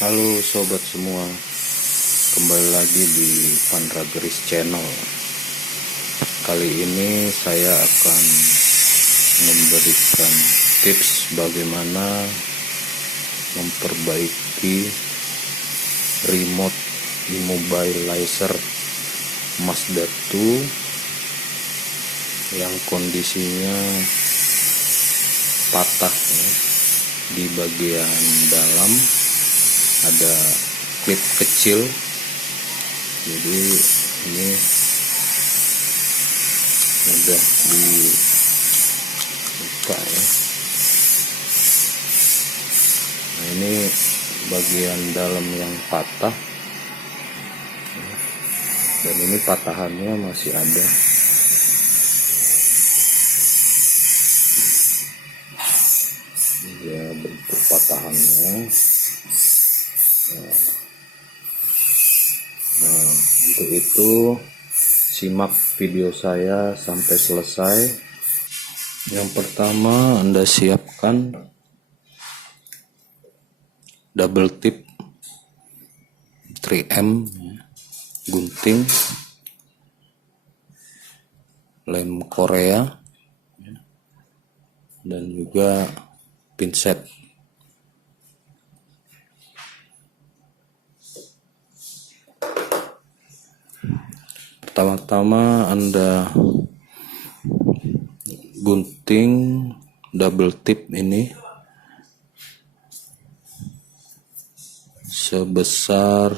Halo sobat semua, kembali lagi di Vandrageris Channel. Kali ini saya akan memberikan tips bagaimana memperbaiki remote immobilizer Mazda 2 yang kondisinya patah ya. Di bagian dalam ada klip kecil, jadi ini mudah dibuka ya. Nah, ini bagian dalam yang patah, dan ini patahannya masih ada. Ya, bentuk patahannya. Nah, untuk itu simak video saya sampai selesai. Yang pertama, Anda siapkan double tip 3M, gunting, lem Korea, dan juga pinset. Pertama-tama Anda gunting double tip ini sebesar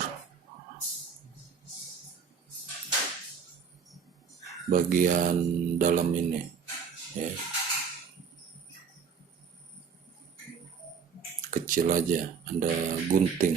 bagian dalam ini ya. Kecil aja Anda gunting.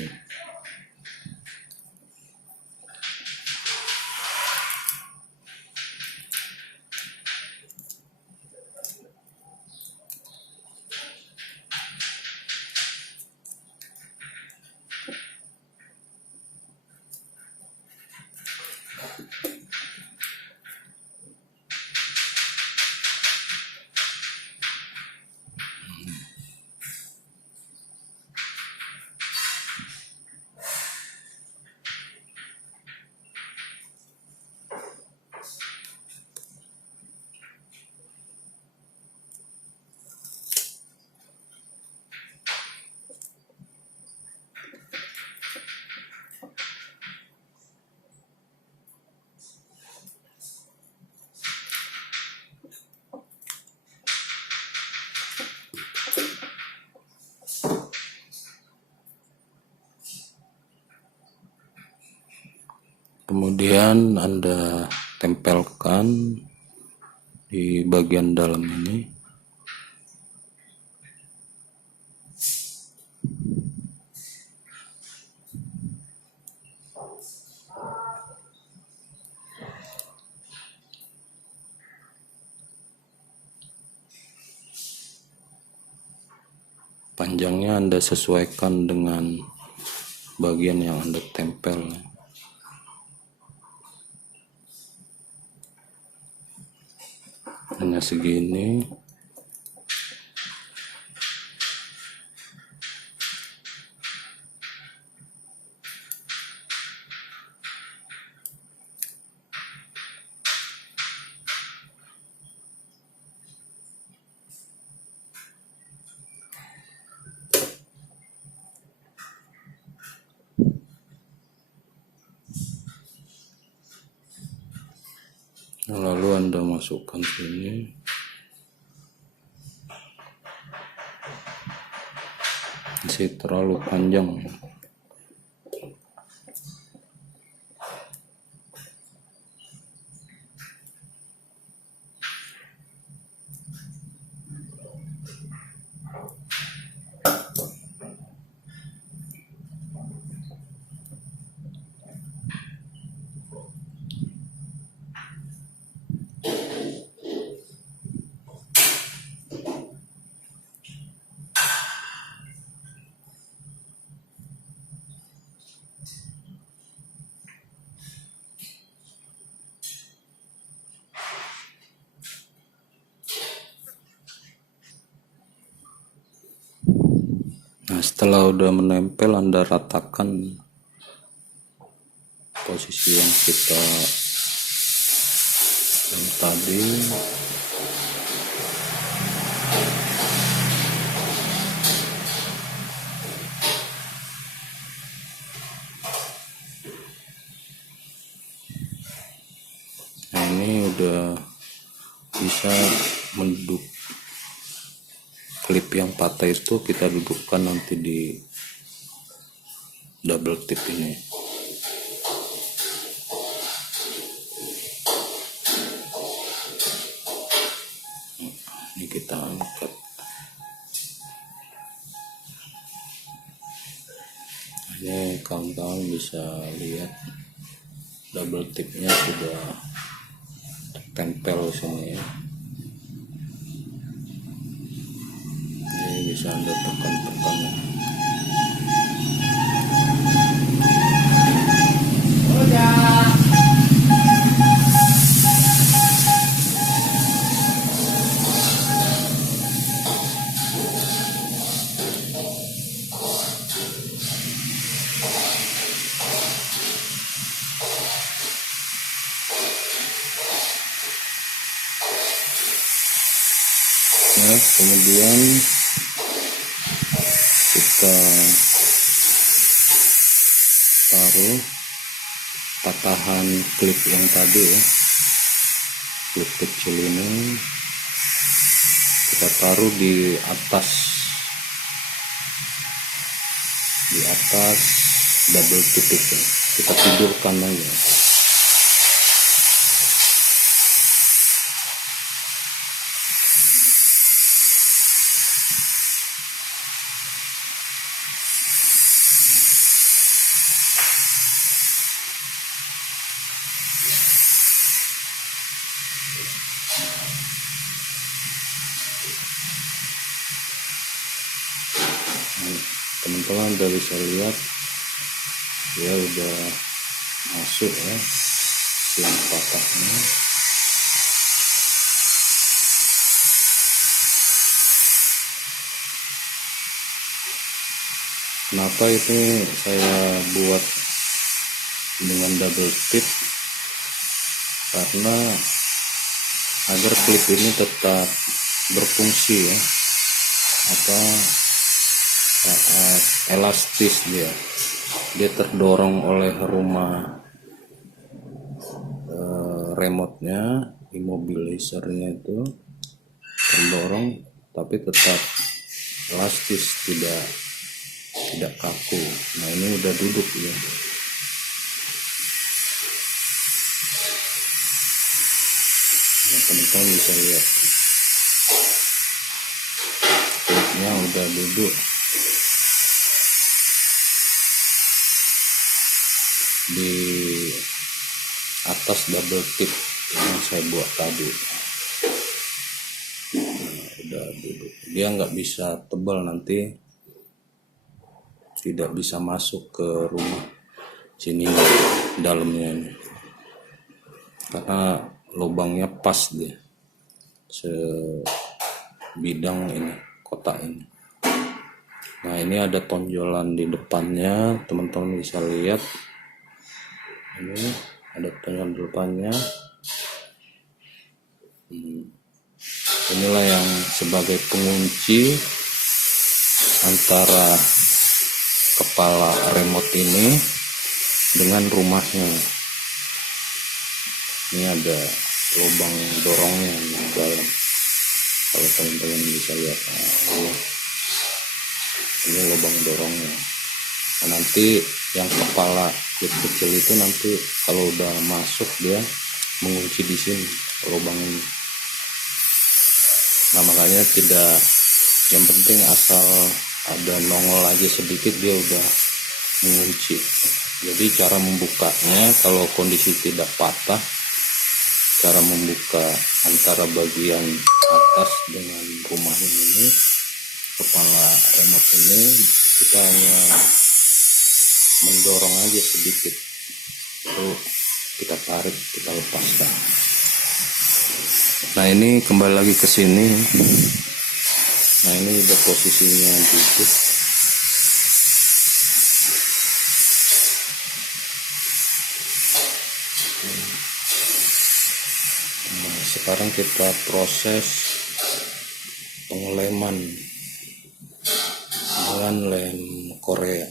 Kemudian Anda tempelkan di bagian dalam ini. Panjangnya Anda sesuaikan dengan bagian yang Anda tempel. Hanya segini. Lalu Anda masukkan sini. Masih terlalu panjang. Nah, setelah udah menempel, Anda ratakan posisi yang kita yang tadi. Nah, ini udah bisa menduduk. Klip yang patah itu kita dudukkan nanti di double tip ini. Ini kita angkat. Ini kawan-kawan bisa lihat double tipnya sudah tempel sini ya. Jadi bisa Anda tekan-tekan. Nah, kemudian kita taruh patahan klip yang tadi ya, klip kecil ini kita taruh di atas double tip itu, kita tidurkan aja. Teman-teman udah bisa lihat ya, udah masuk ya yang patahnya. Kenapa itu saya buat dengan double tip? Karena agar klip ini tetap berfungsi ya, elastis, dia terdorong oleh rumah remote-nya, immobilizer-nya itu terdorong tapi tetap elastis, tidak kaku. Nah, ini udah duduk ya. Nah, teman-teman bisa lihat klipnya udah duduk di atas double tip yang saya buat tadi. Nah, udah duduk, dia nggak bisa tebal, nanti tidak bisa masuk ke rumah sini dalamnya ini, karena lubangnya pas dia sebidang ini, kotak ini. Nah, ini ada tonjolan di depannya, teman-teman bisa lihat. Ini ada tonjolan di depannya. Inilah yang sebagai pengunci antara kepala remote ini dengan rumahnya. Ini ada lubang dorongnya di dalam, kalau teman-teman bisa lihat. Nah, ini lubang dorongnya. Nah, nanti yang kepala klip kecil itu nanti kalau udah masuk dia mengunci di sini lubang ini. Nah, makanya yang penting asal ada nongol aja sedikit dia udah mengunci. Jadi cara membukanya, kalau kondisi tidak patah, cara membuka antara bagian atas dengan rumahnya ini, kepala remote ini, kita hanya mendorong aja sedikit, lalu kita tarik, kita lepaskan. Nah, ini kembali lagi ke sini. Nah, ini udah posisinya duduk. sekarang kita proses pengeleman dengan lem Korea.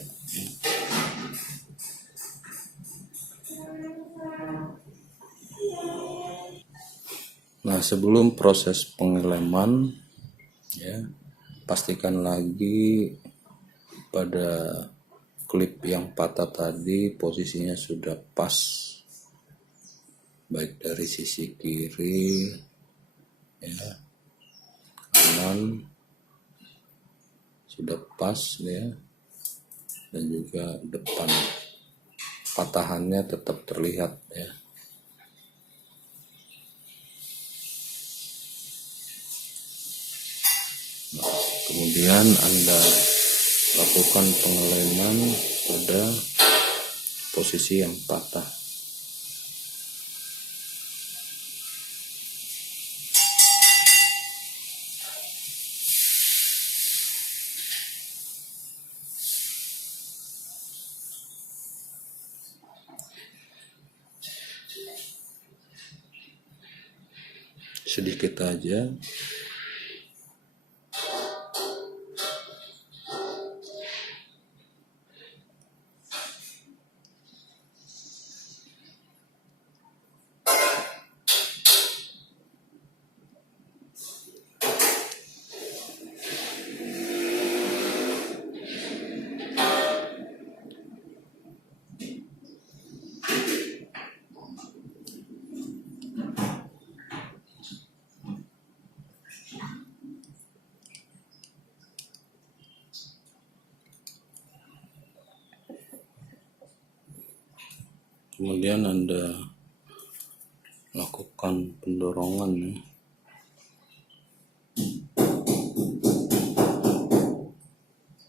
Nah, sebelum proses pengeleman ya, pastikan lagi pada klip yang patah tadi posisinya sudah pas, baik dari sisi kiri ya, kanan sudah pas ya, dan juga depan patahannya tetap terlihat ya. Nah, kemudian Anda lakukan pengeleman pada posisi yang patah. Sedikit aja. Kemudian Anda lakukan pendorongan ya,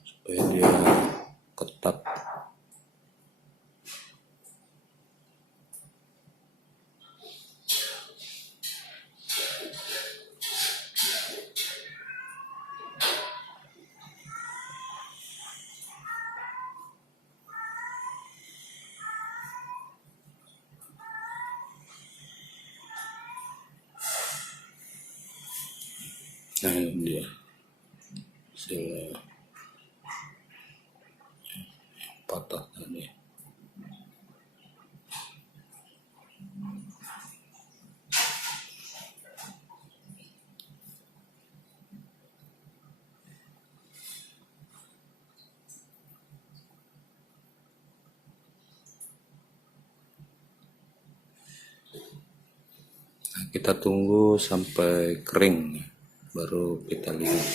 supaya dia ketat. Nah, ini dia hasil patah tadi. Nah, kita tunggu sampai kering baru kita lihat.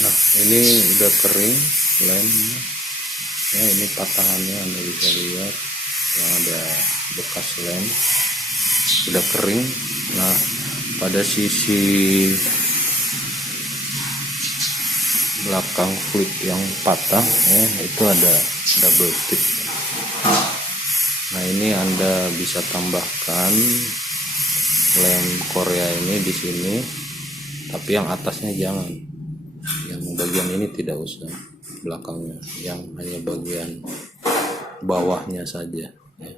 Nah, ini udah kering lemnya ya, ini patahannya Anda bisa lihat yang ada bekas lem udah kering. Nah, pada sisi belakang flip yang patah ya, itu ada double tip. Nah, ini Anda bisa tambahkan lem Korea ini di sini, tapi yang atasnya jangan, yang bagian ini tidak usah, belakangnya, yang hanya bagian bawahnya saja ya.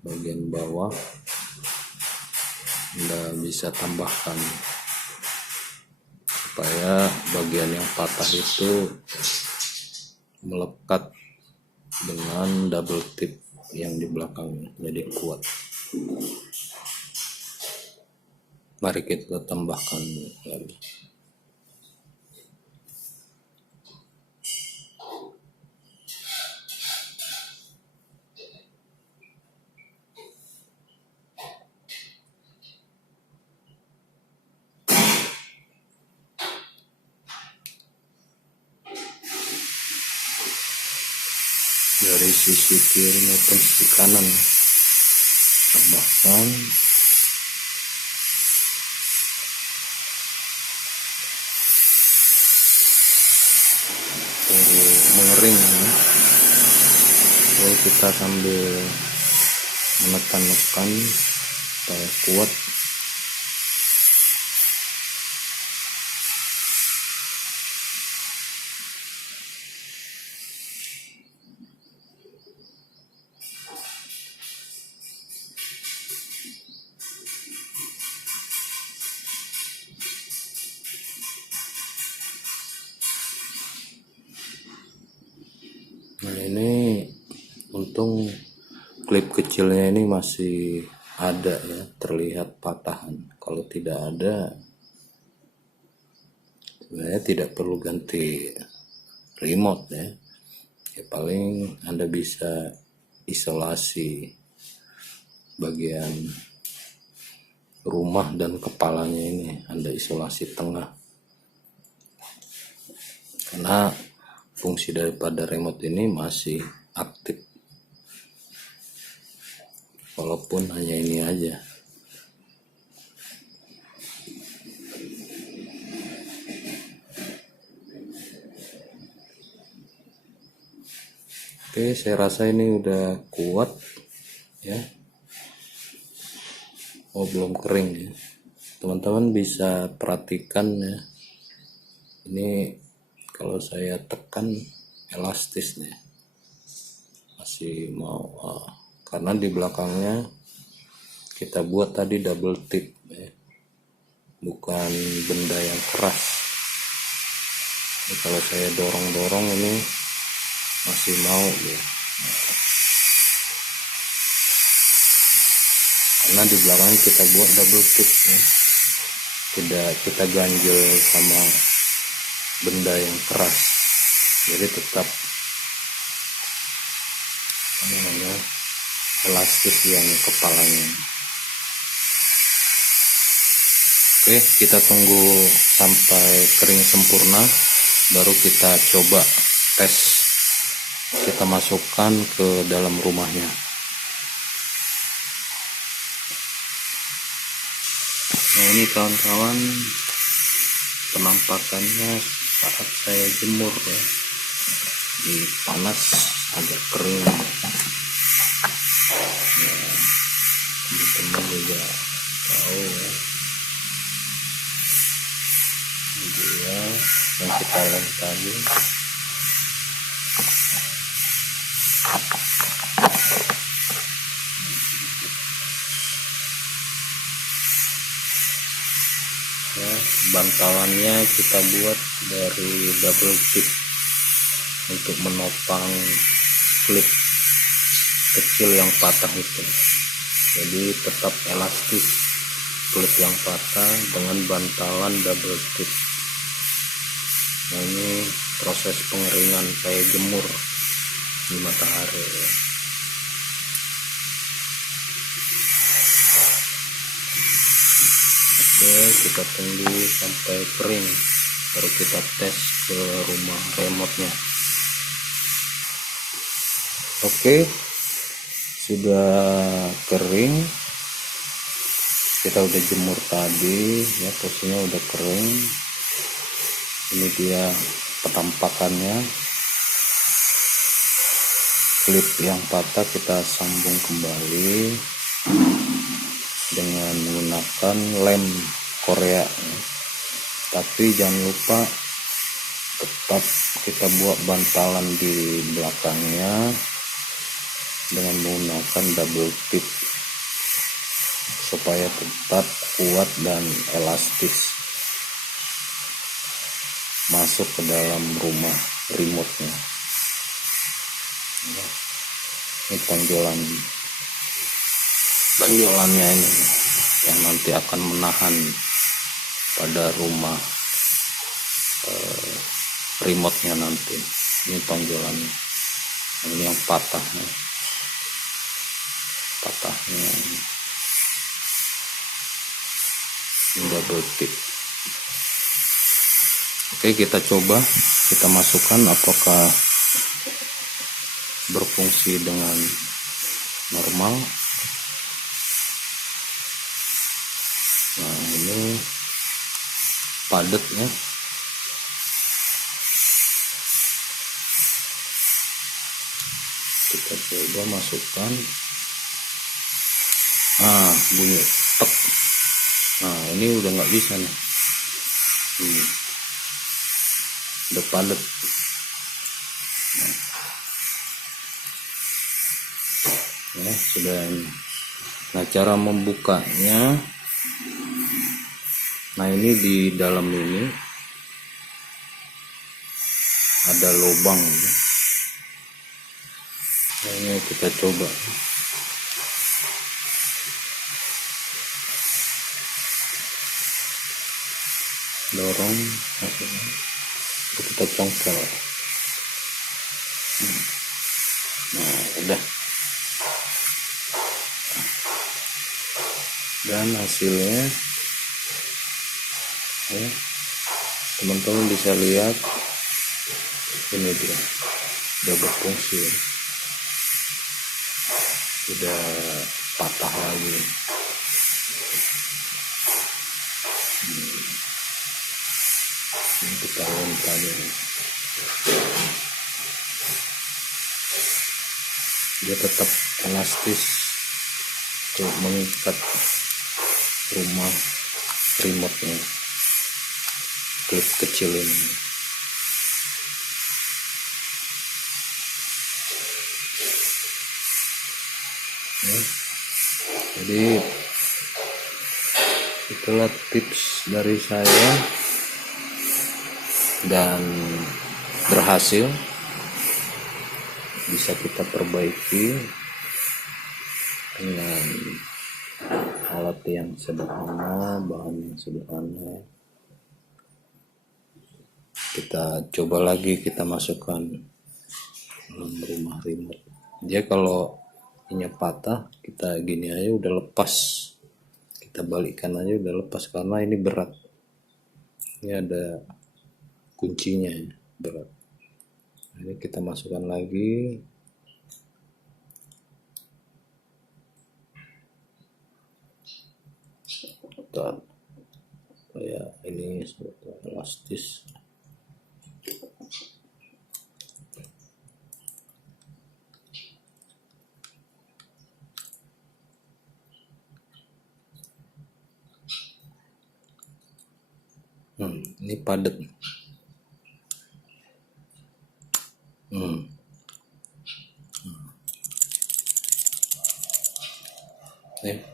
Bagian bawah Anda bisa tambahkan supaya bagian yang patah itu melekat dengan double tip yang di belakangnya, jadi kuat. Mari kita tambahkan lagi. Dari sisi kiri maupun sisi kanan tambahkan. Tunggu mengering ya. Lalu kita sambil menekan-nekan supaya kuat. untung klip kecilnya ini masih ada ya, terlihat patahan. Kalau tidak ada, sebenarnya tidak perlu ganti remote ya. Ya paling Anda bisa isolasi bagian rumah dan kepalanya ini, Anda isolasi tengah, karena fungsi daripada remote ini masih aktif walaupun hanya ini aja. Oke, saya rasa ini udah kuat ya. Oh, belum kering ya. Teman-teman bisa perhatikan ya. Ini kalau saya tekan elastis nih. Masih mau karena di belakangnya kita buat tadi double tip ya. Bukan benda yang keras. Ini kalau saya dorong-dorong ini masih mau ya, karena di belakang kita buat double tip ya, tidak kita ganjel sama benda yang keras, jadi tetap elastis yang kepalanya. Oke, kita tunggu sampai kering sempurna, baru kita coba tes. Kita masukkan ke dalam rumahnya. Nah, ini kawan-kawan penampakannya saat saya jemur ya, di panas agak kering ya, teman-teman juga tahu ya. Ini dia yang kita lem tadi. Ya, bantalannya kita buat dari double tip untuk menopang klip kecil yang patah itu, jadi tetap elastis klip yang patah dengan bantalan double tip. Nah, ini proses pengeringan saya jemur di matahari ya. Oke, kita tunggu sampai kering baru kita tes ke rumah remote-nya. Oke, sudah kering, kita udah jemur tadi ya, posisinya udah kering. Ini dia penampakannya. Klip yang patah kita sambung kembali dengan menggunakan lem Korea, tapi jangan lupa tetap kita buat bantalan di belakangnya dengan menggunakan double tip supaya tetap kuat dan elastis masuk ke dalam rumah remote-nya. Ini tonjolannya ini yang nanti akan menahan pada rumah remote-nya nanti. Ini tonjolannya. Ini yang patahnya ini double tip. Oke, kita coba, kita masukkan apakah berfungsi dengan normal. Nah, ini padat ya. Kita coba masukkan. Bunyi tek. Nah, ini udah nggak bisa nih. Udah padat. Ya, sudah ini. Nah, cara membukanya, nah ini di dalam ini ada lubang ya. Nah, ini Ini kita coba dorong hasilnya, kita congkel. Nah udah, dan hasilnya ya, teman-teman bisa lihat ini dia udah berfungsi, udah patah lagi. Ini kita lempar, dia tetap elastis untuk mengikat rumah remote-nya, klip kecil ini. Ya, jadi itulah tips dari saya dan berhasil, bisa kita perbaiki dengan alat yang sederhana, bahan yang sederhana. Kita coba lagi, kita masukkan dalam rumah remote. Dia kalau ini patah, kita gini aja udah lepas, kita balikkan aja udah lepas karena ini berat. Ini ada kuncinya ya, berat. Ini kita masukkan lagi. Ya ini elastis. Ini padat.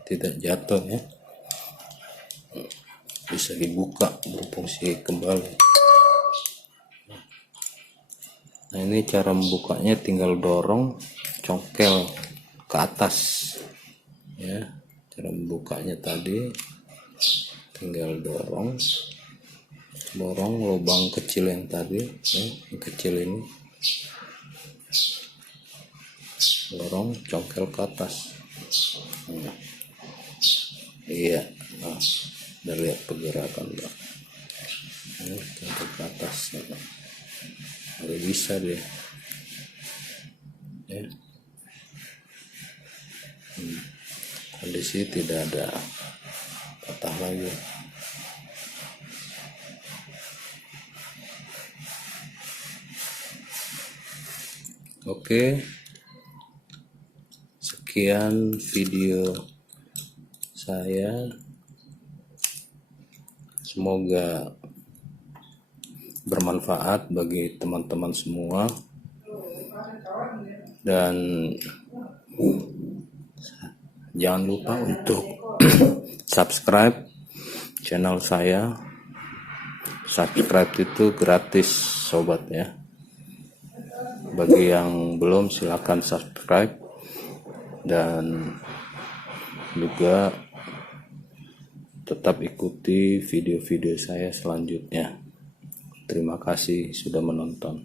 Tidak jatuh ya, bisa dibuka, berfungsi kembali. Nah ini cara membukanya, tinggal dorong congkel ke atas ya. Cara membukanya tadi tinggal dorong lubang kecil yang tadi ya, yang kecil ini, dorong congkel ke atas. Nah, iya, nah, udah lihat pergerakan Mbak. Congkel ke atas, nah, bisa deh ya. Kondisi tidak ada patah lagi. Oke, sekian video saya, semoga bermanfaat bagi teman-teman semua, dan jangan lupa untuk subscribe channel saya. Subscribe itu gratis sobat ya. Bagi yang belum, silakan subscribe, dan juga tetap ikuti video-video saya selanjutnya. Terima kasih sudah menonton.